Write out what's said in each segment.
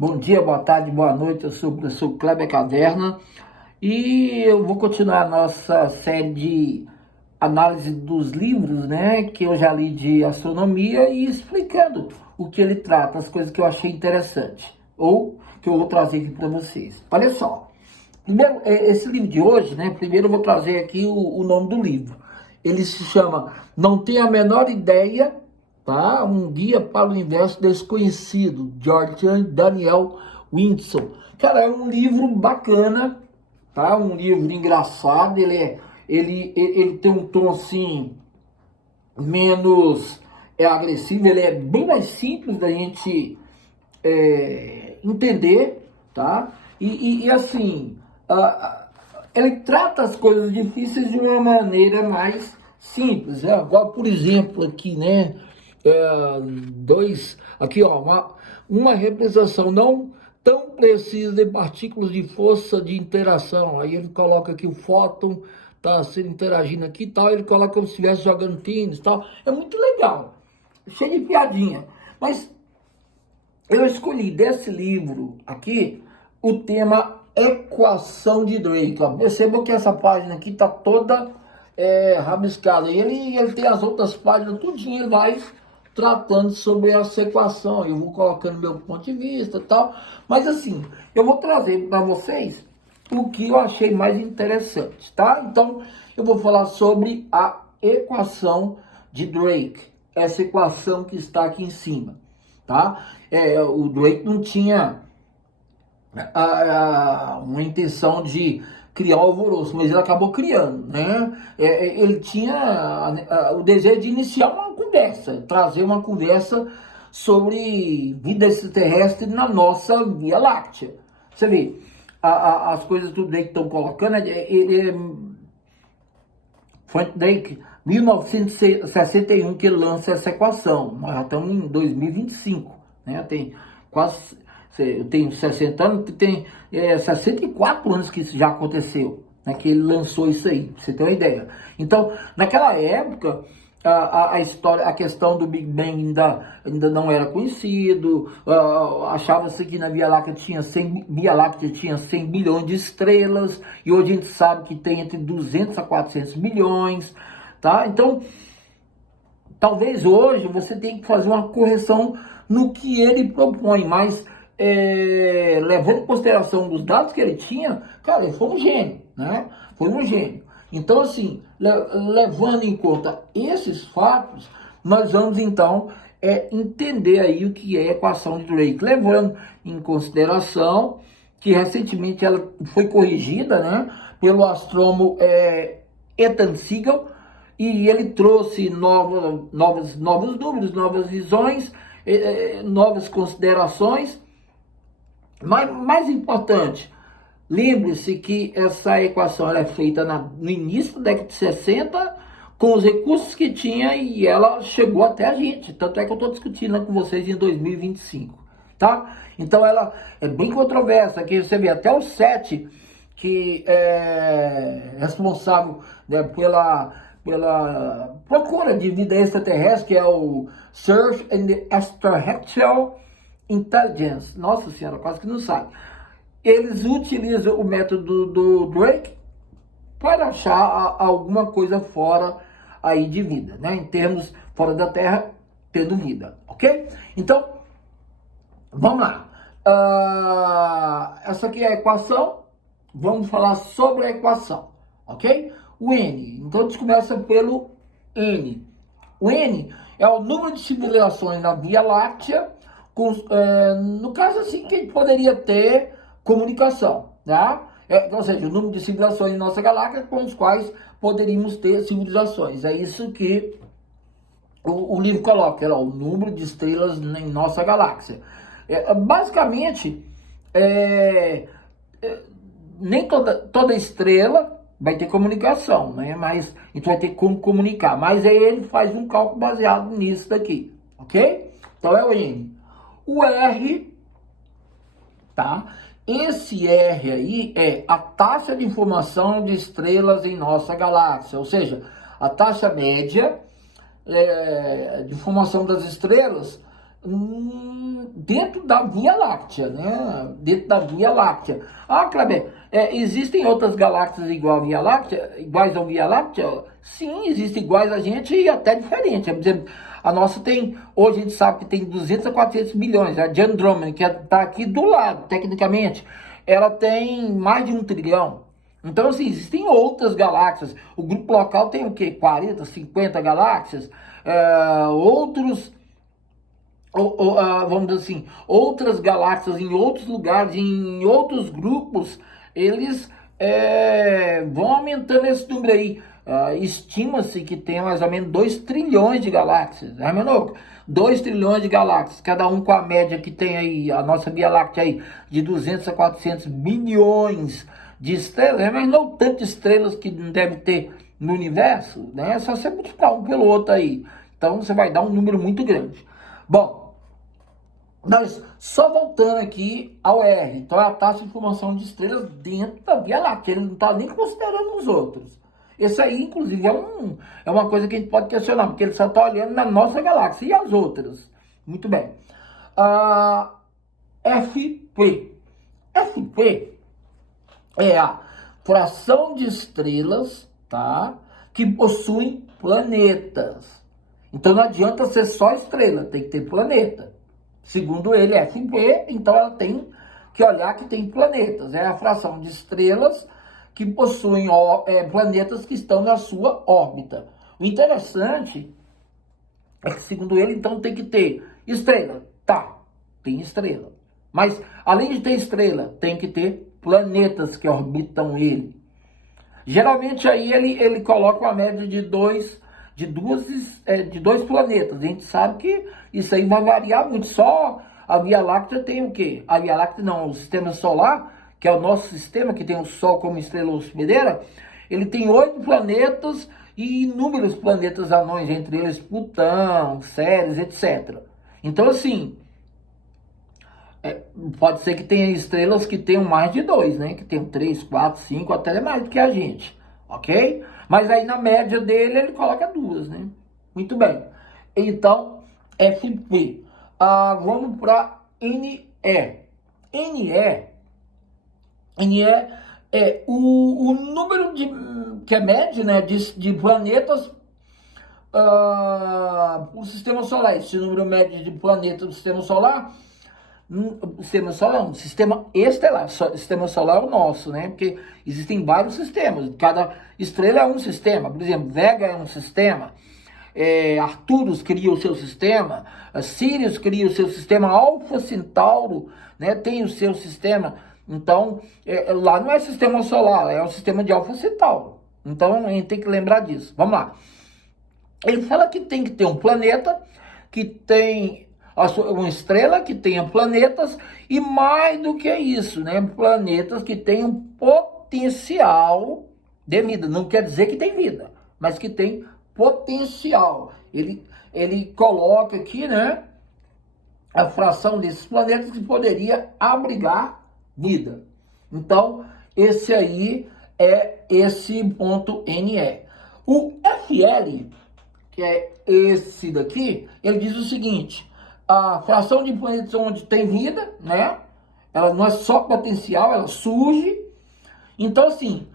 Bom dia, boa tarde, boa noite, eu sou o professor Kleber Caverna e eu vou continuar a nossa série de análise dos livros, né, que eu já li de astronomia e explicando o que ele trata, as coisas que eu achei interessante ou que eu vou trazer aqui para vocês. Olha só, primeiro, esse livro de hoje, né, primeiro eu vou trazer aqui o nome do livro. Ele se chama Não Tenho a Menor Ideia, tá? Um Guia para o Universo Desconhecido, George Daniel Winson. Cara, é um livro bacana, tá? Um livro engraçado, ele tem um tom assim, menos agressivo, ele é bem mais simples da gente entender, tá? E assim, ele trata as coisas difíceis de uma maneira mais simples, né? Agora, por exemplo, aqui, né? Aqui, ó, uma representação não tão precisa de partículas de força de interação. Aí ele coloca aqui o fóton tá sendo interagindo aqui e tal, ele coloca como se estivesse jogando tênis e tal. É muito legal, cheio de piadinha. Mas eu escolhi desse livro aqui o tema equação de Drake. Ó. Perceba que essa página aqui tá toda rabiscada. E ele tem as outras páginas, tudinho, ele vai tratando sobre essa equação. Eu vou colocando meu ponto de vista e tal. Mas assim, eu vou trazer para vocês o que eu achei mais interessante, tá? Então, eu vou falar sobre a equação de Drake. Essa equação que está aqui em cima, tá? O Drake não tinha uma intenção de criar o alvoroço, mas ele acabou criando, né? Ele tinha o desejo de iniciar uma conversa, trazer uma conversa sobre vida extraterrestre na nossa Via Láctea. Você vê, as coisas tudo aí que estão colocando, Frank Drake, 1961 que ele lança essa equação, nós já estamos em 2025, né? Tem quase, eu tenho 60 anos, tem 64 anos que isso já aconteceu, né? Que ele lançou isso aí, pra você ter uma ideia. Então, naquela época, a história, a questão do Big Bang ainda não era conhecido, achava-se que na Via Láctea tinha 100 bilhões de estrelas, e hoje a gente sabe que tem entre 200 a 400 bilhões, tá? Então, talvez hoje você tenha que fazer uma correção no que ele propõe, mas levando em consideração dos dados que ele tinha, cara, ele foi um gênio, né? Foi um gênio. Então, assim, levando em conta esses fatos, nós vamos, então, entender aí o que é a equação de Drake, levando em consideração que recentemente ela foi corrigida, né, pelo astrônomo Ethan Siegel, e ele trouxe novos números, novas visões, novas considerações, mas mais importante, lembre-se que essa equação ela é feita no início da década de 60, com os recursos que tinha, e ela chegou até a gente. Tanto é que eu estou discutindo com vocês em 2025, tá? Então ela é bem controversa, aqui você vê até o 7, que é responsável, né, pela procura de vida extraterrestre, que é o Search and Extraterrestrial Intelligence. Nossa senhora, quase que não sabe. Eles utilizam o método do Drake para achar alguma coisa fora aí de vida, né? Em termos fora da Terra, tendo vida, ok? Então, vamos lá. Essa aqui é a equação. Vamos falar sobre a equação, ok? O N. Então, a gente começa pelo N. O N é o número de civilizações na Via Láctea, no caso assim, que a gente poderia ter comunicação, tá? Ou seja, o número de civilizações em nossa galáxia com os quais poderíamos ter civilizações. É isso que o livro coloca, o número de estrelas em nossa galáxia. Basicamente, nem toda estrela vai ter comunicação, né? Mas a gente vai ter como comunicar. Mas aí ele faz um cálculo baseado nisso daqui, ok? Então é o N. O R, tá? Esse R aí é a taxa de formação de estrelas em nossa galáxia, ou seja, a taxa média de formação das estrelas dentro da Via Láctea, né? Dentro da Via Láctea. Ah, Kleber, existem outras galáxias iguais à Via Láctea? Sim, existem iguais a gente e até diferentes. Por exemplo, a nossa tem, hoje a gente sabe que tem 200 a 400 milhões. A de Andrômeda, que está aqui do lado, tecnicamente, ela tem mais de 1 trilhão. Então, assim, existem outras galáxias. O grupo local tem o quê? 40, 50 galáxias? Outros, vamos dizer assim, outras galáxias em outros lugares, em outros grupos, eles vão aumentando esse número aí. Estima-se que tem mais ou menos 2 trilhões de galáxias. Meu louco? 2 trilhões de galáxias, cada um com a média que tem aí, a nossa Via Láctea aí, de 200 a 400 milhões de estrelas. Mas não tanto estrelas que não deve ter no universo, né? É só você multiplicar um pelo outro aí. Então você vai dar um número muito grande. Bom, nós só voltando aqui ao R. Então é a taxa de formação de estrelas dentro da Via Láctea. Ele não está nem considerando os outros. Esse aí, inclusive, é uma coisa que a gente pode questionar, porque ele só está olhando na nossa galáxia. E as outras? Muito bem. FP. FP é a fração de estrelas, tá, que possuem planetas. Então não adianta ser só estrela, tem que ter planeta. Segundo ele, FP, então ela tem que olhar que tem planetas. É a fração de estrelas que possuem planetas que estão na sua órbita. O interessante é que, segundo ele, então tem que ter estrela. Tá, tem estrela. Mas, além de ter estrela, tem que ter planetas que orbitam ele. Geralmente, aí ele coloca uma média de dois planetas. A gente sabe que isso aí vai variar muito. Só a Via Láctea tem o quê? A Via Láctea não, o Sistema Solar, que é o nosso sistema, que tem o Sol como estrela hospedeira, ele tem 8 planetas e inúmeros planetas anões, entre eles Plutão, Ceres, etc. Então, assim, pode ser que tenha estrelas que tenham mais de 2, né? Que tenham 3, 4, 5, até mais do que a gente, ok? Mas aí na média dele ele coloca 2, né? Muito bem. Então, FP. Vamos para NE. NE é o número que é médio, né, de planetas o sistema solar. Esse número médio de planetas do sistema solar, sistema estelar. Sistema solar é o nosso, né? Porque existem vários sistemas. Cada estrela é um sistema. Por exemplo, Vega é um sistema. Arcturus cria o seu sistema. Sirius cria o seu sistema. Alfa Centauro, né, tem o seu sistema. Então, lá não é sistema solar, é o sistema de Alfa Centauro. Então, a gente tem que lembrar disso. Vamos lá. Ele fala que tem que ter um planeta, que tem uma estrela, que tenha planetas, e mais do que isso, né? Planetas que tenham potencial de vida. Não quer dizer que tem vida, mas que tem potencial. Ele coloca aqui, né, a fração desses planetas que poderia abrigar vida. Então, esse aí é esse ponto NE. O FL, que é esse daqui, ele diz o seguinte: a fração de planetas onde tem vida, né? Ela não é só potencial, ela surge. Então, assim,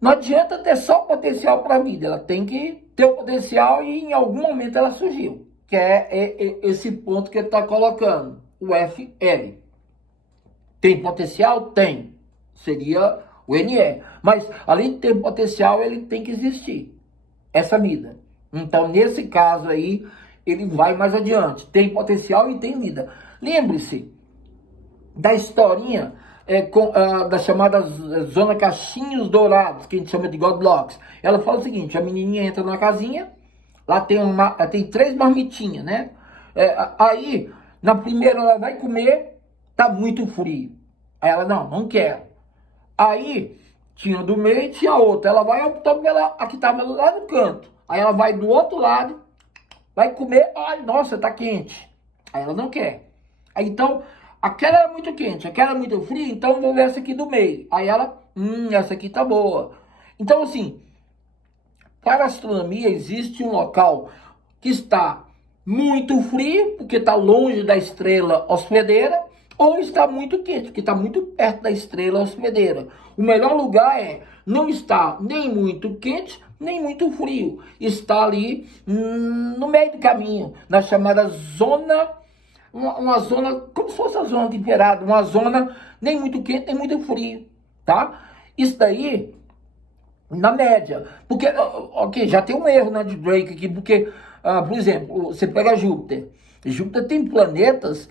não adianta ter só potencial para a vida, ela tem que ter o potencial e em algum momento ela surgiu. Que é esse ponto que ele está colocando, o FL. Tem potencial? Tem. Seria o NE. Mas, além de ter potencial, ele tem que existir. Essa vida. Então, nesse caso aí, ele vai mais adiante. Tem potencial e tem vida. Lembre-se da historinha da chamada Zona Caixinhos Dourados, que a gente chama de God Blocks. Ela fala o seguinte: a menininha entra na casinha, lá tem 3 marmitinhas, né? Aí, na primeira ela vai comer, tá muito frio. Aí ela, não quero. Aí, tinha do meio e tinha outra. Ela vai optar pela a que tava lá no canto. Aí ela vai do outro lado, vai comer, ai, nossa, tá quente. Aí ela não quer. Aí então, aquela é muito quente, aquela é muito fria, então vou ver essa aqui do meio. Aí ela, essa aqui tá boa. Então, assim, para a astronomia existe um local que está muito frio, porque está longe da estrela hospedeira, ou está muito quente, porque está muito perto da estrela hospedeira. O melhor lugar é não estar nem muito quente, nem muito frio. Está ali no meio do caminho, na chamada zona, uma zona, como se fosse a zona temperada, uma zona nem muito quente, nem muito frio, tá? Isso daí, na média, porque, ok, já tem um erro, né, de Drake aqui, porque, por exemplo, você pega Júpiter. Júpiter tem planetas,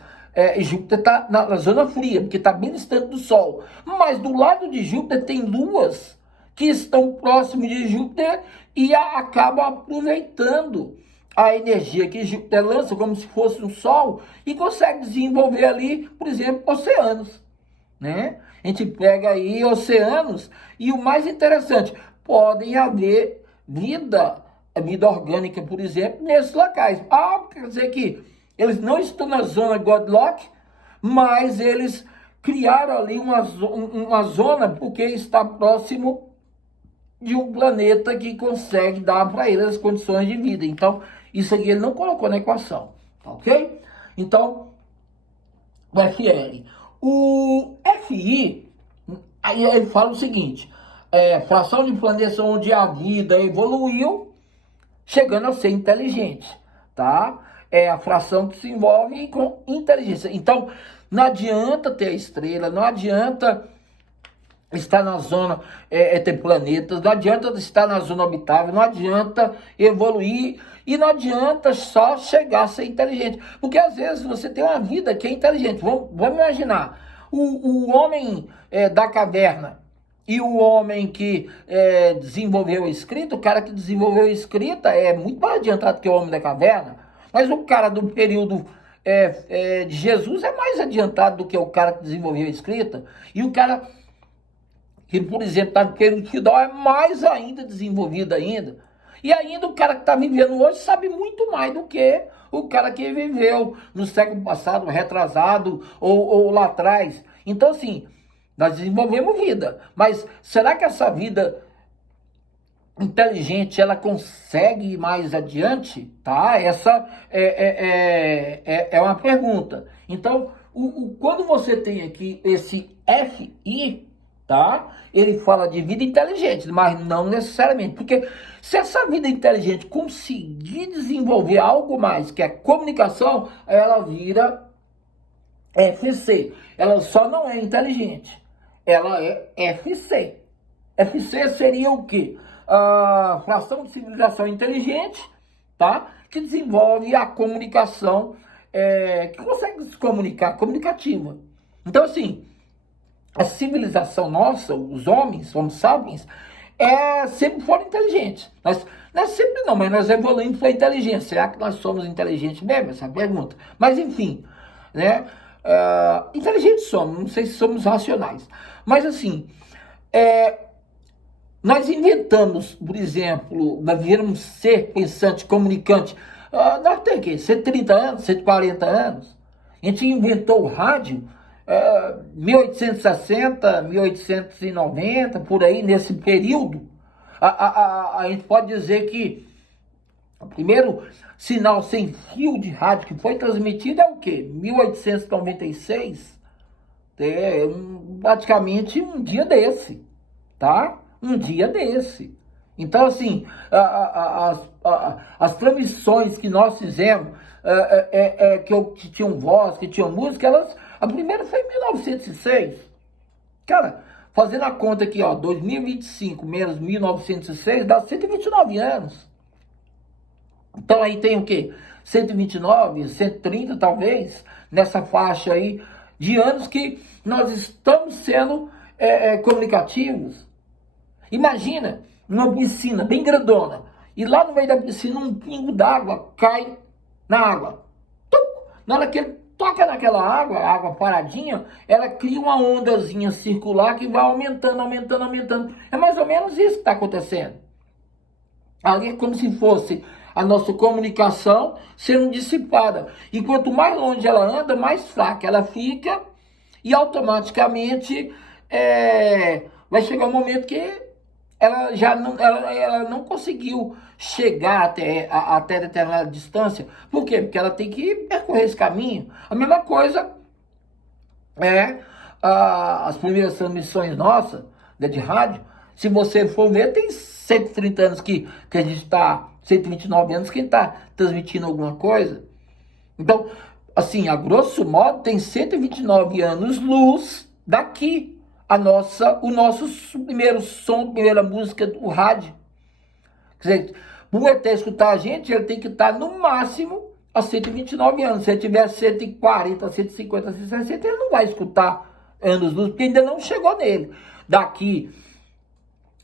Júpiter está na zona fria, porque está bem distante do Sol. Mas do lado de Júpiter tem luas que estão próximos de Júpiter e acabam aproveitando a energia que Júpiter lança como se fosse um Sol e consegue desenvolver ali, por exemplo, oceanos, né? A gente pega aí oceanos e o mais interessante, podem haver vida orgânica, por exemplo, nesses locais. Quer dizer que eles não estão na zona Godlock, mas eles criaram ali uma zona porque está próximo de um planeta que consegue dar para eles as condições de vida. Então, isso aqui ele não colocou na equação, ok? Então, o FL. O FI, aí ele fala o seguinte, fração de planetas onde a vida evoluiu, chegando a ser inteligente, tá? É a fração que se envolve com inteligência. Então, não adianta ter a estrela, não adianta estar na zona, ter planetas, não adianta estar na zona orbitável, não adianta evoluir e não adianta só chegar a ser inteligente. Porque às vezes você tem uma vida que é inteligente. Vamos imaginar, o homem da caverna e o homem que desenvolveu a escrita, o cara que desenvolveu a escrita é muito mais adiantado que o homem da caverna, mas o cara do período de Jesus é mais adiantado do que o cara que desenvolveu a escrita, e o cara que, por exemplo, está no período feudal é mais ainda desenvolvido ainda. E ainda o cara que está vivendo hoje sabe muito mais do que o cara que viveu no século passado, retrasado ou lá atrás. Então, assim, nós desenvolvemos vida, mas será que essa vida inteligente ela consegue ir mais adiante? Tá? Essa é uma pergunta. Então, quando você tem aqui esse FI, tá? Ele fala de vida inteligente, mas não necessariamente, porque se essa vida inteligente conseguir desenvolver algo mais, que é comunicação, ela vira FC. Ela só não é inteligente, ela é FC. FC seria o quê? A fração de civilização inteligente, tá? Que desenvolve a comunicação, que consegue se comunicar, comunicativa. Então, assim, a civilização nossa, os homens, Homo sapiens, sempre foram inteligentes. Não é sempre não, mas nós evoluímos para a inteligência. Será que nós somos inteligentes mesmo? Essa é a pergunta. Mas enfim, né? Inteligentes somos, não sei se somos racionais. Mas assim, nós inventamos, por exemplo, nós viramos ser pensante, comunicante. Nós temos o quê? 130 anos, 140 anos. A gente inventou o rádio 1860, 1890, por aí, nesse período. A gente pode dizer que o primeiro sinal sem fio de rádio que foi transmitido é o quê? 1896, praticamente um dia desse, tá? Um dia desse. Então, assim, as transmissões que nós fizemos, que tinham voz, que tinham música, a primeira foi em 1906. Cara, fazendo a conta aqui, ó, 2025 menos 1906 dá 129 anos. Então aí tem o quê? 129, 130 talvez, nessa faixa aí de anos que nós estamos sendo comunicativos. Imagina uma piscina bem grandona e lá no meio da piscina um pingo d'água cai na água. Na hora que ele toca naquela água, a água paradinha, ela cria uma ondazinha circular que vai aumentando, aumentando, aumentando. É mais ou menos isso que está acontecendo. Ali é como se fosse a nossa comunicação sendo dissipada. E quanto mais longe ela anda, mais fraca ela fica e automaticamente vai chegar um momento que ela já não, ela não conseguiu chegar até determinada distância. Por quê? Porque ela tem que percorrer esse caminho. A mesma coisa é as primeiras transmissões nossas, de rádio. Se você for ver, tem 130 anos que a gente está, 129 anos que a gente está transmitindo alguma coisa. Então, assim, a grosso modo, tem 129 anos luz daqui o nosso primeiro som, primeira música do rádio. Quer dizer, para o ET escutar a gente, ele tem que estar no máximo a 129 anos. Se ele tiver 140, 150, 160, ele não vai escutar anos luz, porque ainda não chegou nele. Daqui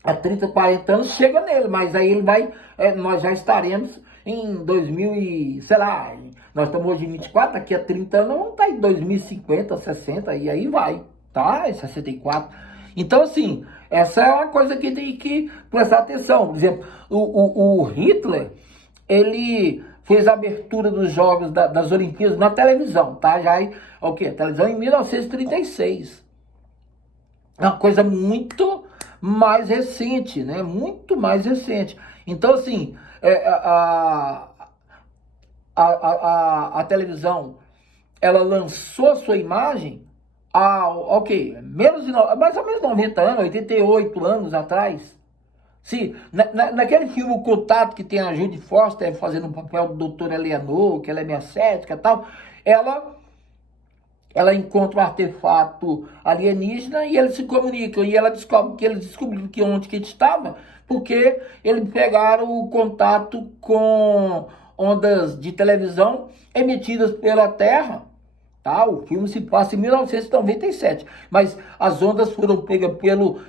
a 30, 40 anos chega nele, mas aí ele vai, nós já estaremos em 2000 e, sei lá, nós estamos hoje em 24, daqui a 30 anos vamos estar em 2050, 60, e aí vai, tá? É 64. Então, assim, essa é uma coisa que tem que prestar atenção. Por exemplo, o Hitler, ele fez a abertura dos Jogos das Olimpíadas na televisão, tá? Já o quê? Televisão em 1936. É uma coisa muito mais recente, né? Muito mais recente. Então, assim, a televisão, ela lançou a sua imagem mais ou menos 90 anos, 88 anos atrás. Se, naquele filme O Contato, que tem a Judy Foster fazendo o papel do doutora Eleanor, que ela é minha cética e tal, ela encontra um artefato alienígena e eles se comunicam. E ela descobre que eles descobriram que onde que ele estava, porque eles pegaram o contato com ondas de televisão emitidas pela Terra. Tá? O filme se passa em 1997, mas as ondas foram pegas pelos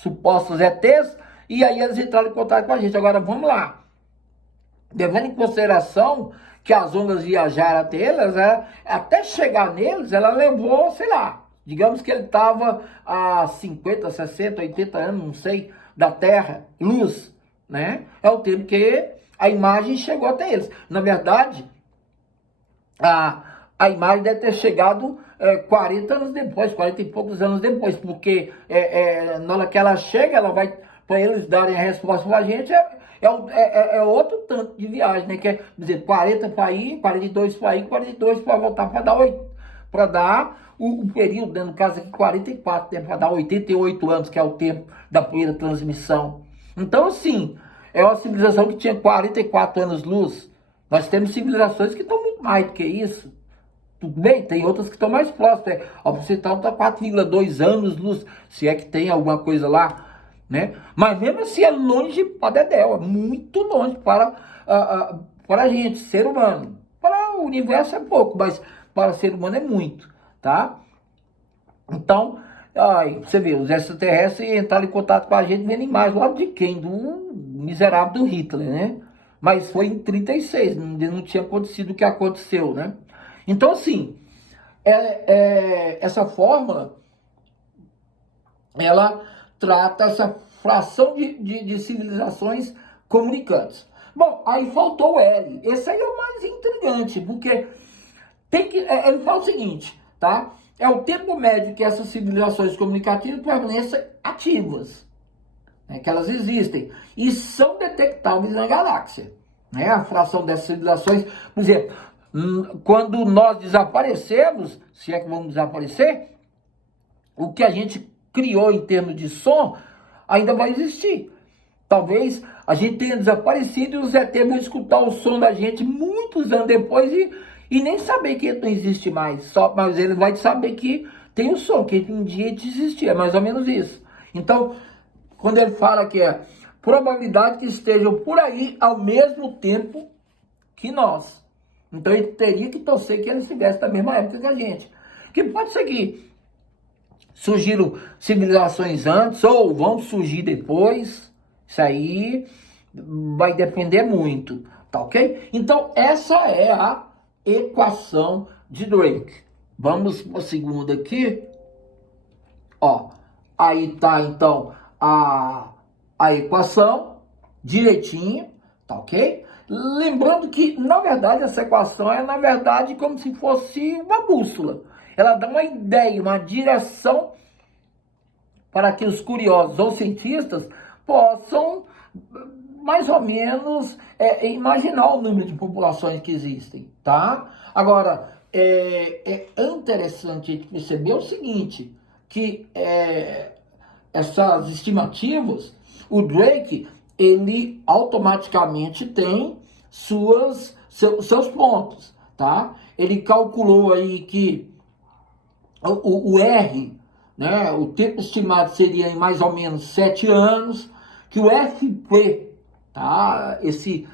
supostos ETs e aí eles entraram em contato com a gente. Agora vamos lá. Levando em consideração que as ondas viajaram até eles, até chegar neles, ela levou, sei lá, digamos que ele estava a 50, 60, 80 anos, não sei, da Terra, luz, né? É o tempo que a imagem chegou até eles. Na verdade, a imagem deve ter chegado 40 anos depois, 40 e poucos anos depois, porque na hora que ela chega, ela vai, para eles darem a resposta para a gente, é outro tanto de viagem, né? Quer dizer, 40 para ir, 42 para ir, 42 para voltar, para dar o período, né? No caso aqui 44, né? Para dar 88 anos, que é o tempo da primeira transmissão. Então, assim, é uma civilização que tinha 44 anos-luz. Nós temos civilizações que estão muito mais do que isso. Tudo bem, tem outras que estão mais próximas. O ocidental está 4,2 anos-luz, se é que tem alguma coisa lá. Né? Mas mesmo assim é longe para Dedéu, é muito longe para a gente, ser humano. Para o universo é pouco, mas para o ser humano é muito, tá? Então, você vê, os extraterrestres entraram em contato com a gente vendo imagem lá de quem? Do miserável do Hitler, né? Mas foi em 36, não tinha acontecido o que aconteceu, né? Então, assim, essa fórmula, ela trata essa fração de civilizações comunicantes. Bom, aí faltou o L. Esse aí é o mais intrigante, porque ele fala o seguinte, tá? É o tempo médio que essas civilizações comunicativas permanecem ativas, né? Que elas existem e são detectáveis na galáxia, né? A fração dessas civilizações, por exemplo, quando nós desaparecemos, se é que vamos desaparecer, o que a gente criou em termos de som, ainda vai existir. Talvez a gente tenha desaparecido e os ET vão escutar o som da gente muitos anos depois e nem saber que não existe mais. Mas ele vai saber que tem o som, que um dia existia, é mais ou menos isso. Então, quando ele fala que é probabilidade que estejam por aí ao mesmo tempo que nós. Então ele teria que torcer que ele estivesse na mesma época que a gente. Que pode ser que surgiram civilizações antes ou vão surgir depois. Isso aí vai depender muito, tá ok? Então essa é a equação de Drake. Vamos para a segunda aqui. Ó, aí tá então a equação direitinho, tá ok? Lembrando que, na verdade, essa equação é, na verdade, como se fosse uma bússola. Ela dá uma ideia, uma direção para que os curiosos ou cientistas possam mais ou menos imaginar o número de populações que existem, tá? Agora, é interessante perceber o seguinte, que essas estimativas, o Drake, ele automaticamente tem seus pontos, tá? Ele calculou aí que o R, né, o tempo estimado seria em mais ou menos 7 anos, que o FP, tá? Esse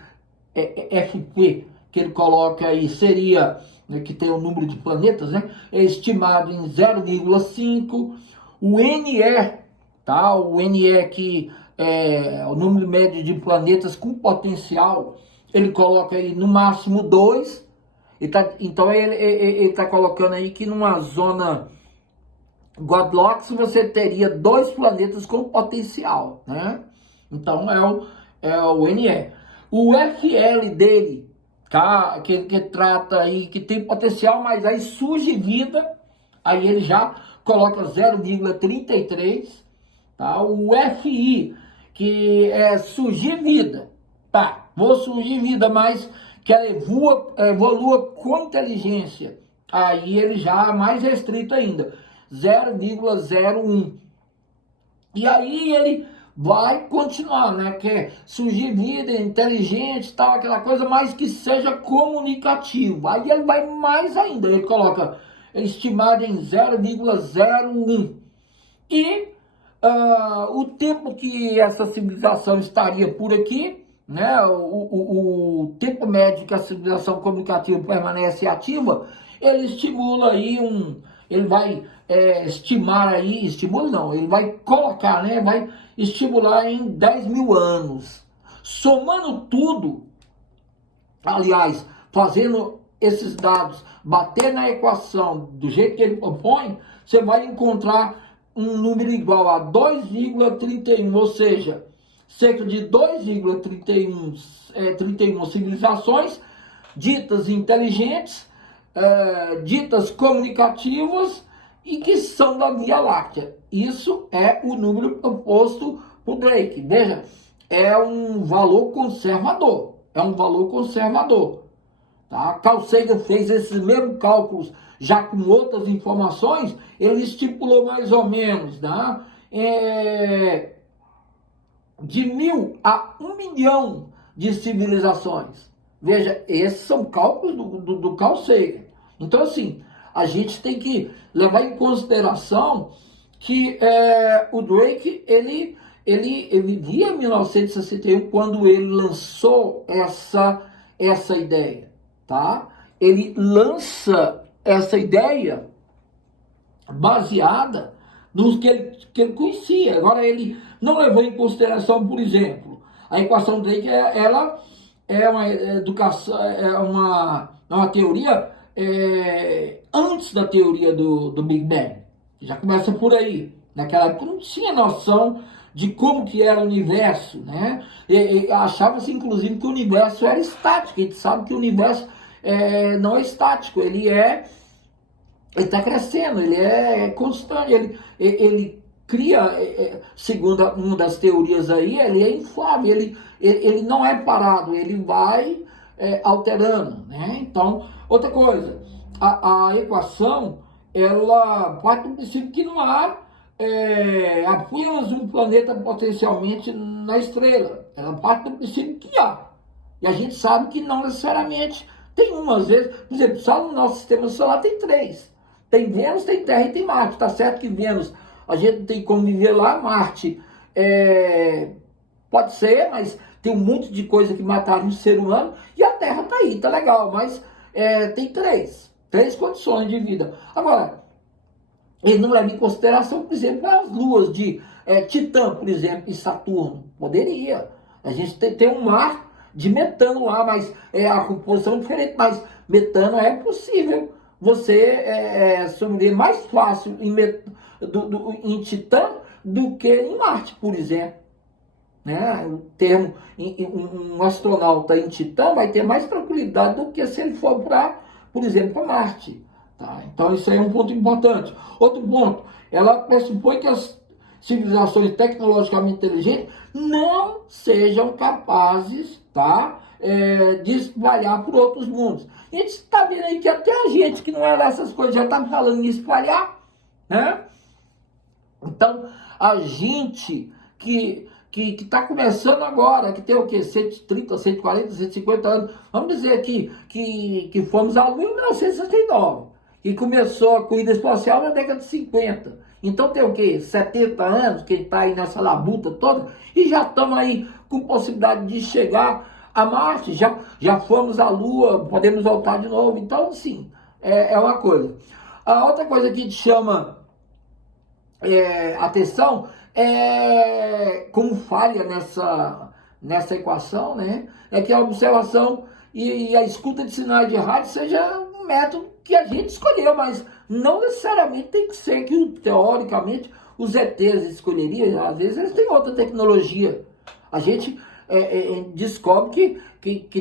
FP que ele coloca aí seria, né, que tem o número de planetas, né, é estimado em 0,5. O NE, tá? O NE que é o número médio de planetas com potencial, ele coloca aí no máximo 2. Então ele está colocando aí que numa zona Goldilocks você teria 2 planetas com potencial, né? Então é o NE. O FL dele, tá? Que trata aí, que tem potencial, mas aí surge vida, aí ele já coloca 0,33, tá? O FI, que é surgir vida, tá? Vou surgir vida, mas que ela evolua com inteligência, aí ele já é mais restrito ainda, 0,01. E aí ele vai continuar, né? Que é surgir vida inteligente, tal, aquela coisa, mas que seja comunicativo. Aí ele vai mais ainda, ele coloca estimado em 0,01. E o tempo que essa civilização estaria por aqui, né? O tempo médio que a civilização comunicativa permanece ativa, ele estimula aí ele vai estimar aí, estimula não, ele vai colocar, né? Vai estimular em 10 mil anos. Somando tudo, aliás, fazendo esses dados bater na equação do jeito que ele propõe, você vai encontrar um número igual a 2,31, ou seja, cerca de 2,31 civilizações ditas inteligentes, ditas comunicativas e que são da Via Láctea. Isso é o número proposto por Drake. Veja, é um valor conservador. É um valor conservador. Tá? Carl Sagan fez esses mesmos cálculos já com outras informações. Ele estipulou mais ou menos, tá? De 1.000 a 1 milhão de civilizações. Veja, esses são cálculos do Carl Sagan. Então, assim, a gente tem que levar em consideração que o Drake, ele vivia em 1961 quando ele lançou essa ideia, tá? Ele lança essa ideia baseada nos que ele conhecia. Agora, ele não levou em consideração, por exemplo, a equação Drake, ela é uma educação, é uma teoria antes da teoria do Big Bang. Já começa por aí. Naquela época não tinha noção de como que era o universo, né? Achava-se, inclusive, que o universo era estático. A gente sabe que o universo não é estático, ele está crescendo, ele é constante, ele cria, segundo uma das teorias aí, ele é inflável, ele não é parado, ele vai alterando, né? Então, outra coisa, a equação, ela parte do princípio que não há apenas um planeta potencialmente na estrela, ela parte do princípio que há, e a gente sabe que não necessariamente tem uma, às vezes, por exemplo, só no nosso sistema solar tem 3, tem Vênus, tem Terra e tem Marte. Tá certo que Vênus, a gente não tem como viver lá. Marte pode ser, mas tem um monte de coisa que mataram o ser humano. E a Terra tá aí, tá legal, mas tem três condições de vida. Agora, ele não leva em consideração, por exemplo, as luas de Titã, por exemplo, e Saturno. Poderia. A gente tem um mar de metano lá, mas a composição é diferente, mas metano é possível você sobreviver mais fácil em Titã do que em Marte, por exemplo. Né? O termo, um astronauta em Titã vai ter mais tranquilidade do que se ele for para, por exemplo, para Marte. Tá? Então isso aí é um ponto importante. Outro ponto, ela pressupõe civilizações tecnologicamente inteligentes não sejam capazes, tá, de espalhar por outros mundos. A gente está vendo aí que até a gente que não é dessas coisas já está falando em espalhar, né? Então, a gente que está começando agora, que tem o quê? 130, 140, 150 anos, vamos dizer aqui que fomos à Lua em 1969, e começou a corrida espacial na década de 50. Então tem o quê? 70 anos, que está aí nessa labuta toda, e já estamos aí com possibilidade de chegar a Marte, já fomos à Lua, podemos voltar de novo. Então, sim, é uma coisa. A outra coisa que te chama atenção como falha nessa equação, né? É que a observação e a escuta de sinais de rádio seja um método que a gente escolheu, mas não necessariamente tem que ser que, teoricamente, os ETs escolheriam. Às vezes eles têm outra tecnologia. A gente descobre que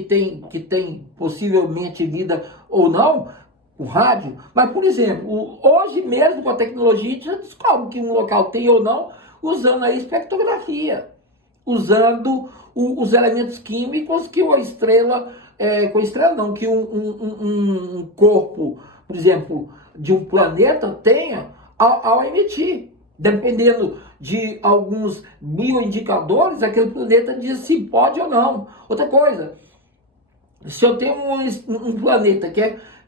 tem possivelmente vida ou não, o rádio, mas, por exemplo, hoje mesmo com a tecnologia, a gente já descobre que um local tem ou não, usando a espectrografia, usando os elementos químicos que uma estrela, que um corpo, por exemplo, de um planeta tenha ao emitir. Dependendo de alguns bioindicadores, aquele planeta diz se pode ou não. Outra coisa, se eu tenho um planeta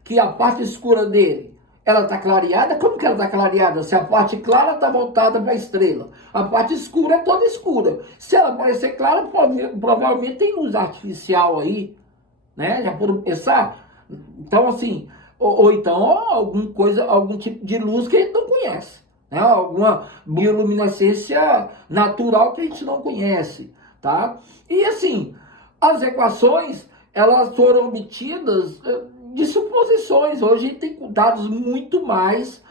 que a parte escura dele, ela está clareada, como que ela está clareada? Se a parte clara está voltada para a estrela, a parte escura é toda escura. Se ela parecer clara, provavelmente tem luz artificial aí, né? Já foram pensar? Então, assim, ou então algum tipo de luz que a gente não conhece, né? Alguma bioluminescência natural que a gente não conhece, tá? E assim, as equações, elas foram obtidas de suposições. Hoje a gente tem dados muito mais,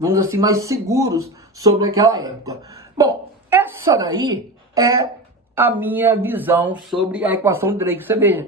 vamos dizer assim, mais seguros sobre aquela época. Bom, essa daí é a minha visão sobre a equação de Drake. Você veja,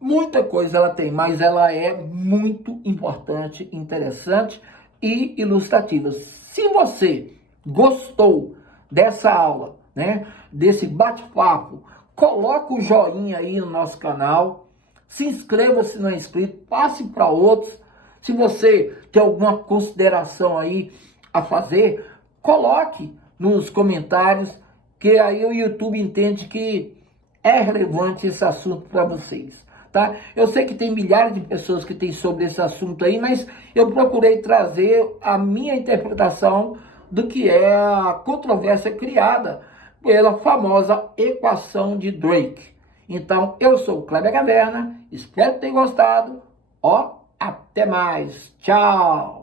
muita coisa ela tem, mas ela é muito importante, interessante e ilustrativa. Se você gostou dessa aula, né, desse bate-papo, coloca o joinha aí no nosso canal, se inscreva se não é inscrito, passe para outros. Se você tem alguma consideração aí a fazer, coloque nos comentários, que aí o YouTube entende que é relevante esse assunto para vocês, tá? Eu sei que tem milhares de pessoas que têm sobre esse assunto aí, mas eu procurei trazer a minha interpretação do que é a controvérsia criada pela famosa equação de Drake. Então, eu sou o Kleber Caverna, espero que tenham gostado. Até mais. Tchau.